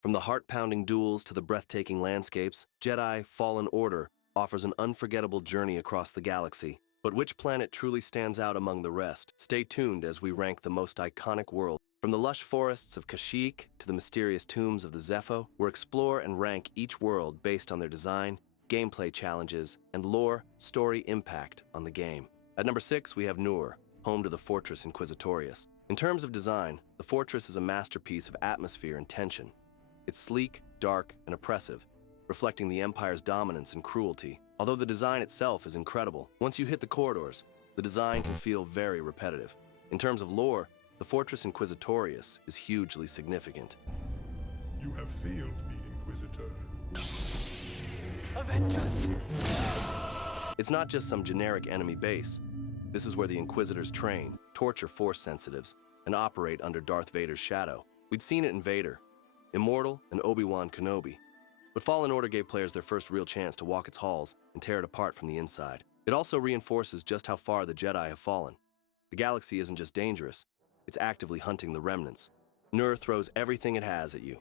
From the heart-pounding duels to the breathtaking landscapes, Jedi Fallen Order offers an unforgettable journey across the galaxy. But which planet truly stands out among the rest? Stay tuned as we rank the most iconic worlds. From the lush forests of Kashyyyk to the mysterious tombs of the Zeffo, we'll explore and rank each world based on their design, gameplay challenges, and lore, story impact on the game. At number 6, we have Nur, home to the Fortress Inquisitorius. In terms of design, the fortress is a masterpiece of atmosphere and tension. It's sleek, dark, and oppressive, reflecting the Empire's dominance and cruelty. Although the design itself is incredible, once you hit the corridors, the design can feel very repetitive. In terms of lore, the Fortress Inquisitorius is hugely significant. You have failed me, Inquisitor. Avenge us! It's not just some generic enemy base. This is where the Inquisitors train, torture Force sensitives, and operate under Darth Vader's shadow. We'd seen it in Vader, Immortal, and Obi-Wan Kenobi. But Fallen Order gave players their first real chance to walk its halls and tear it apart from the inside. It also reinforces just how far the Jedi have fallen. The galaxy isn't just dangerous, it's actively hunting the remnants. Nur throws everything it has at you.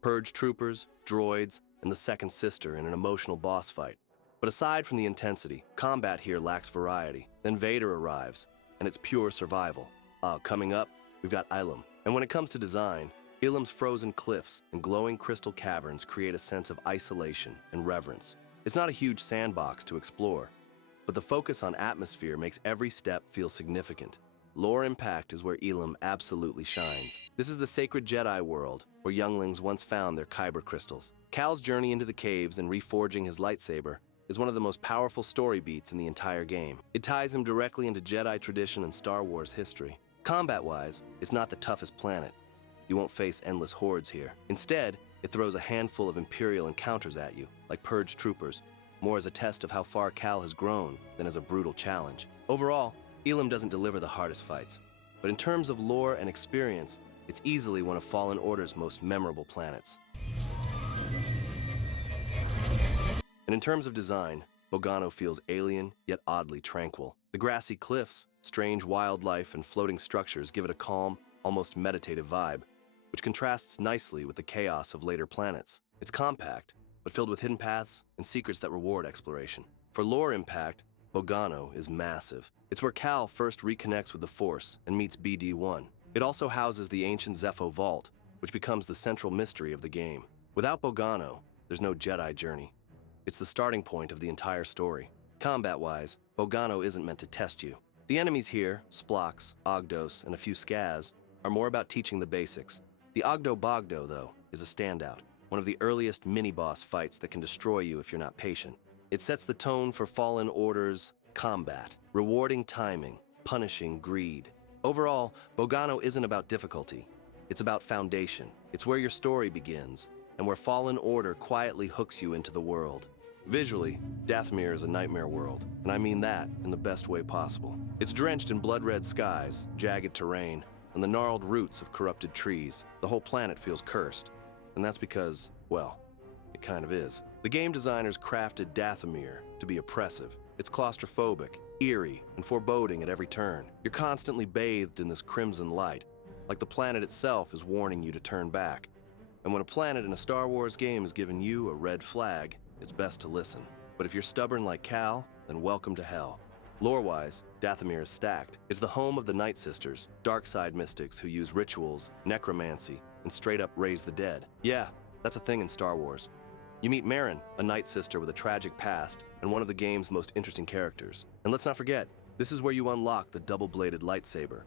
Purge troopers, droids, and the Second Sister in an emotional boss fight. But aside from the intensity, combat here lacks variety. Then Vader arrives, and it's pure survival. Coming up, we've got Ilum. And when it comes to design, Ilum's frozen cliffs and glowing crystal caverns create a sense of isolation and reverence. It's not a huge sandbox to explore, but the focus on atmosphere makes every step feel significant. Lore impact is where Ilum absolutely shines. This is the sacred Jedi world, where younglings once found their kyber crystals. Cal's journey into the caves and reforging his lightsaber is one of the most powerful story beats in the entire game. It ties him directly into Jedi tradition and Star Wars history. Combat-wise, it's not the toughest planet. You won't face endless hordes here. Instead, it throws a handful of Imperial encounters at you, like Purge troopers, more as a test of how far Cal has grown than as a brutal challenge. Overall, Ilum doesn't deliver the hardest fights, but in terms of lore and experience, it's easily one of Fallen Order's most memorable planets. And in terms of design, Bogano feels alien, yet oddly tranquil. The grassy cliffs, strange wildlife, and floating structures give it a calm, almost meditative vibe, which contrasts nicely with the chaos of later planets. It's compact, but filled with hidden paths and secrets that reward exploration. For lore impact, Bogano is massive. It's where Cal first reconnects with the Force and meets BD-1. It also houses the ancient Zeffo vault, which becomes the central mystery of the game. Without Bogano, there's no Jedi journey. It's the starting point of the entire story. Combat-wise, Bogano isn't meant to test you. The enemies here, Splocks, Ogdos, and a few Skaz, are more about teaching the basics. The Ogdo Bogdo, though, is a standout, one of the earliest mini-boss fights that can destroy you if you're not patient. It sets the tone for Fallen Order's combat, rewarding timing, punishing greed. Overall, Bogano isn't about difficulty. It's about foundation. It's where your story begins, and where Fallen Order quietly hooks you into the world. Visually, Dathomir is a nightmare world, and I mean that in the best way possible. It's drenched in blood-red skies, jagged terrain, and the gnarled roots of corrupted trees. The whole planet feels cursed, and that's because, well, it kind of is. The game designers crafted Dathomir to be oppressive. It's claustrophobic, eerie, and foreboding at every turn. You're constantly bathed in this crimson light, like the planet itself is warning you to turn back. And when a planet in a Star Wars game is giving you a red flag, it's best to listen. But if you're stubborn like Cal, then welcome to hell. Lore-wise, Dathomir is stacked. It's the home of the Night Sisters, dark side mystics who use rituals, necromancy, and straight up raise the dead. Yeah, that's a thing in Star Wars. You meet Merrin, a Night Sister with a tragic past, and one of the game's most interesting characters. And let's not forget, this is where you unlock the double-bladed lightsaber.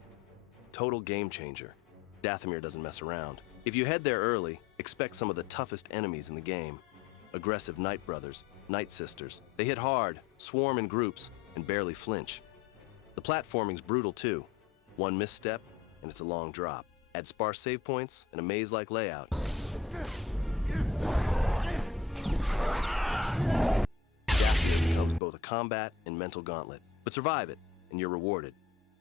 Total game changer. Dathomir doesn't mess around. If you head there early, expect some of the toughest enemies in the game. Aggressive Night Brothers, Night Sisters. They hit hard, swarm in groups, and barely flinch. The platforming's brutal too. One misstep, and it's a long drop. Add sparse save points and a maze-like layout. Dathomir becomes both a combat and mental gauntlet. But survive it, and you're rewarded.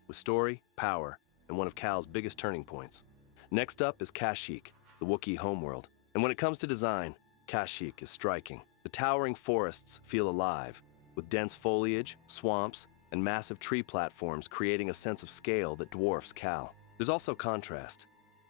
With story, power, and one of Cal's biggest turning points. Next up is Kashyyyk, the Wookiee homeworld. And when it comes to design, Kashyyyk is striking. The towering forests feel alive, with dense foliage, swamps, and massive tree platforms creating a sense of scale that dwarfs Cal. There's also contrast.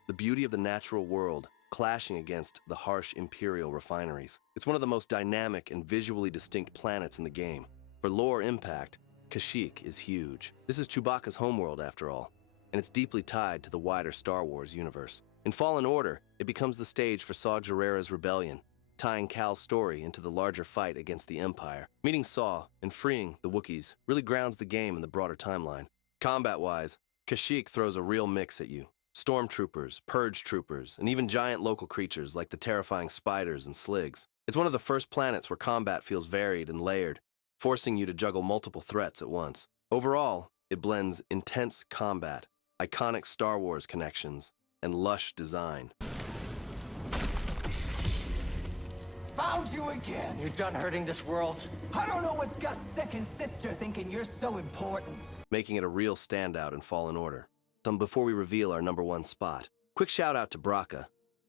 The beauty of the natural world clashing against the harsh Imperial refineries. It's one of the most dynamic and visually distinct planets in the game. For lore impact, Kashyyyk is huge. This is Chewbacca's homeworld, after all, and it's deeply tied to the wider Star Wars universe. In Fallen Order, it becomes the stage for Saw Gerrera's rebellion, tying Cal's story into the larger fight against the Empire. Meeting Saw and freeing the Wookiees really grounds the game in the broader timeline. Combat-wise, Kashyyyk throws a real mix at you. Stormtroopers, purge troopers, and even giant local creatures like the terrifying spiders and sligs. It's one of the first planets where combat feels varied and layered, forcing you to juggle multiple threats at once. Overall, it blends intense combat, iconic Star Wars connections, and lush design. Found you again! You're done hurting this world? I don't know what's got second sister thinking you're so important. Making it a real standout in Fallen Order. Before we reveal our #1 spot, quick shout out to Bracca.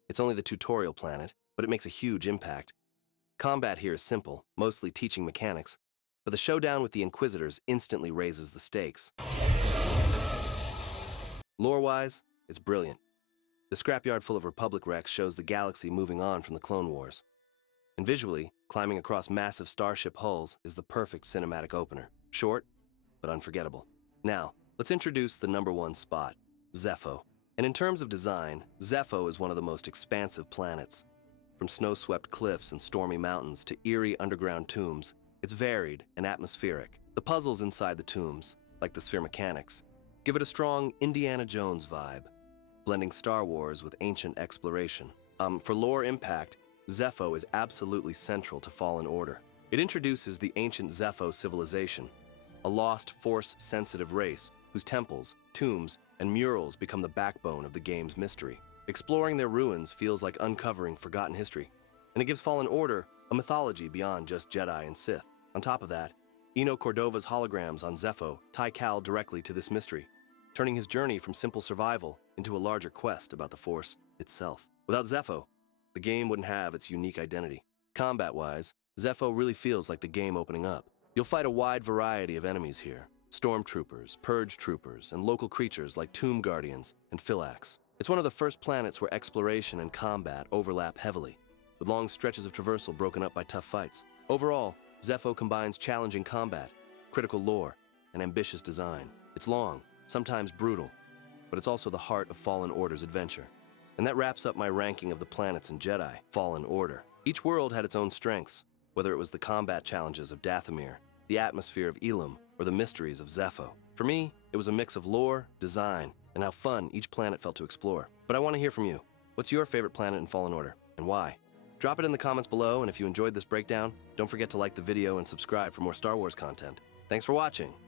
It's only the tutorial planet, but it makes a huge impact. Combat here is simple, mostly teaching mechanics, but the showdown with the Inquisitors instantly raises the stakes. Lore-wise, it's brilliant. The scrapyard full of Republic wrecks shows the galaxy moving on from the Clone Wars. And visually, climbing across massive starship hulls is the perfect cinematic opener. Short, but unforgettable. Now, let's introduce the #1 spot, Zeffo. And in terms of design, Zeffo is one of the most expansive planets. From snow-swept cliffs and stormy mountains to eerie underground tombs, it's varied and atmospheric. The puzzles inside the tombs, like the sphere mechanics, give it a strong Indiana Jones vibe, blending Star Wars with ancient exploration. For lore impact, Zeffo is absolutely central to Fallen Order. It introduces the ancient Zeffo civilization, a lost, Force-sensitive race whose temples, tombs, and murals become the backbone of the game's mystery. Exploring their ruins feels like uncovering forgotten history, and it gives Fallen Order a mythology beyond just Jedi and Sith. On top of that, Eno Cordova's holograms on Zeffo tie Cal directly to this mystery, turning his journey from simple survival into a larger quest about the Force itself. Without Zeffo, the game wouldn't have its unique identity. Combat-wise, Zeffo really feels like the game opening up. You'll fight a wide variety of enemies here. Stormtroopers, purge troopers, and local creatures like Tomb Guardians and Philax. It's one of the first planets where exploration and combat overlap heavily, with long stretches of traversal broken up by tough fights. Overall, Zeffo combines challenging combat, critical lore, and ambitious design. It's long, sometimes brutal, but it's also the heart of Fallen Order's adventure. And that wraps up my ranking of the planets in Jedi, Fallen Order. Each world had its own strengths, whether it was the combat challenges of Dathomir, the atmosphere of Elam, or the mysteries of Zeffo. For me, it was a mix of lore, design, and how fun each planet felt to explore. But I want to hear from you. What's your favorite planet in Fallen Order, and why? Drop it in the comments below, and if you enjoyed this breakdown, don't forget to like the video and subscribe for more Star Wars content. Thanks for watching.